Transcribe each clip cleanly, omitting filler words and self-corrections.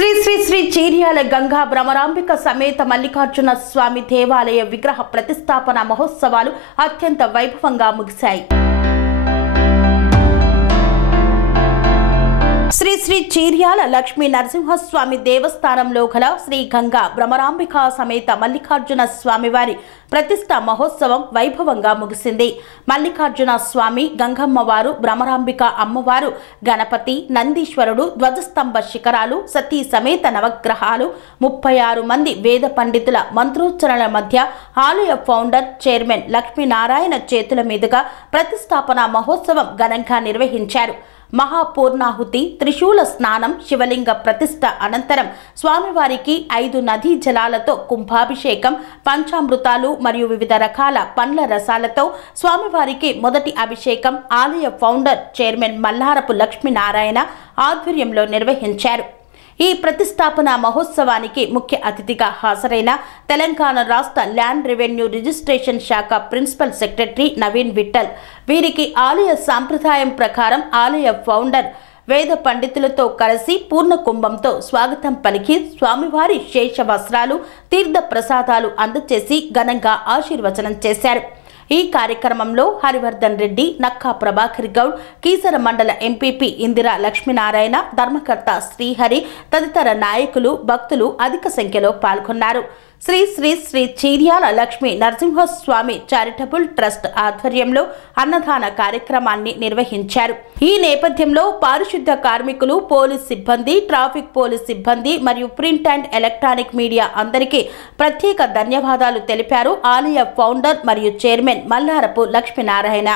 శ్రీ శ్రీ శ్రీ చీర్యాల గంగా భ్రమరాంబిక సమేత మల్లికార్జున స్వామి దేవాలయ విగ్రహ ప్రతిష్టాపన మహోత్సవాలు అత్యంత వైభవంగా ముగిశాయి. శ్రీ శ్రీ చీర్యాల లక్ష్మీ నరసింహస్వామి దేవస్థానంలో గల శ్రీ గంగా భ్రమరాంబిక సమేత మల్లికార్జున స్వామివారి ప్రతిష్ఠా మహోత్సవం వైభవంగా ముగిసింది. మల్లికార్జున స్వామి, గంగమ్మవారు, భ్రమరాంబిక అమ్మవారు, గణపతి, నందీశ్వరుడు, ధ్వజస్తంభ శిఖరాలు, సతీ సమేత నవగ్రహాలు, 36 మంది వేద పండితుల మంత్రోచ్చరణల మధ్య ఆలయ ఫౌండర్ చైర్మన్ లక్ష్మీనారాయణ చేతుల మీదుగా ప్రతిష్టాపన మహోత్సవం ఘనంగా నిర్వహించారు. మహాపూర్ణాహుతి, త్రిశూల స్నానం, శివలింగ ప్రతిష్ఠ అనంతరం స్వామివారికి 5 నదీ జలాలతో కుంభాభిషేకం, పంచామృతాలు మరియు వివిధ రకాల పండ్ల రసాలతో స్వామివారికి మొదటి అభిషేకం ఆలయ ఫౌండర్ చైర్మన్ మల్లారపు లక్ష్మీనారాయణ ఆధ్వర్యంలో నిర్వహించారు. ఈ ప్రతిష్టాపన మహోత్సవానికి ముఖ్య అతిథిగా హాజరైన తెలంగాణ రాష్ట్ర ల్యాండ్ రెవెన్యూ రిజిస్ట్రేషన్ శాఖ ప్రిన్సిపల్ సెక్రటరీ నవీన్ విఠల్ వీరికి ఆలయ సాంప్రదాయం ప్రకారం ఆలయ ఫౌండర్ వేద పండితులతో కలిసి పూర్ణ కుంభంతో స్వాగతం పలికి స్వామివారి శేష వస్త్రాలు, తీర్థ ప్రసాదాలు అందజేసి ఘనంగా ఆశీర్వచనం చేశారు. ఈ కార్యక్రమంలో హరివర్ధన్ రెడ్డి, నక్కా ప్రభాకర్ గౌడ్, కీసర మండల ఎంపీపీ ఇందిరా లక్ష్మీనారాయణ, ధర్మకర్త శ్రీహరి తదితర నాయకులు, భక్తులు అధిక సంఖ్యలో పాల్గొన్నారు. శ్రీ శ్రీ శ్రీ చీర్యాల లక్ష్మీ నరసింహస్వామి చారిటబుల్ ట్రస్ట్ ఆధ్వర్యంలో అన్నదాన కార్యక్రమాన్ని నిర్వహించారు. ఈ నేపథ్యంలో పారిశుద్ధ కార్మికులు, పోలీస్ సిబ్బంది, ట్రాఫిక్ పోలీస్ సిబ్బంది మరియు ప్రింట్ అండ్ ఎలక్ట్రానిక్ మీడియా అందరికీ ప్రత్యేక ధన్యవాదాలు తెలిపారు ఆలయ ఫౌండర్ మరియు chairman Mallarapu Lakshminarayana.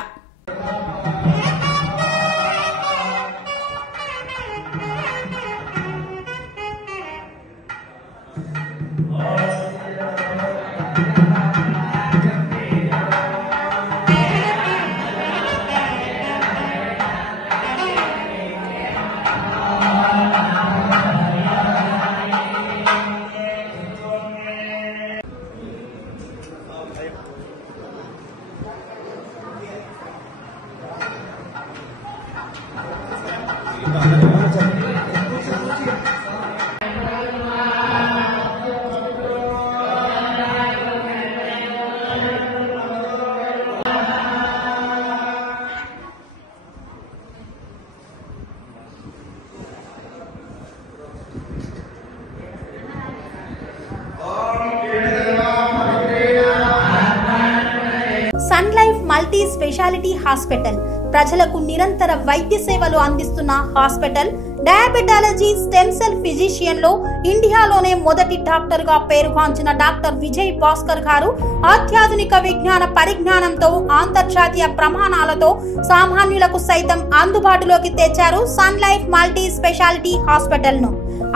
Sun Life multi speciality hospital ప్రజలకు నిరంతర వైద్య సేవలు అందిస్తున్న hospital. Diabetology, stem cell physician లో ఇండియాలోనే మొదటి డాక్టర్ గా పేరుగాంచిన డాక్టర్ విజయ్ భాస్కర్ గారు అత్యాధునిక విజ్ఞాన పరిజ్ఞానంతో అంతర్జాతీయ ప్రమాణాలతో సామాన్యులకు సైతం అందుబాటులోకి తెచ్చారు Sun Life multi speciality hospital ను.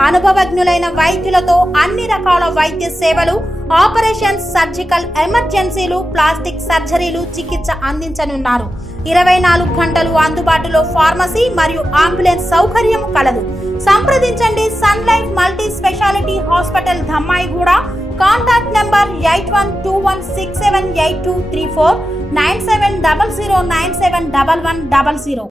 అనుభవజ్ఞులైన వైద్యులతో అన్ని రకాల వైద్య సేవలు, ఆపరేషన్స్, సర్జికల్ ఎమర్జెన్సీలు, ప్లాస్టిక్ సర్జరీలు, చికిత్స అందించనున్నారు. 24 గంటలు అందుబాటులో ఫార్మసీ మరియు అంబులెన్స్ సౌకర్యం కలదు. సంప్రదించండి Sun Life multi speciality hospital, Dhammaiguda. Contact number 8121678234, 9700971100.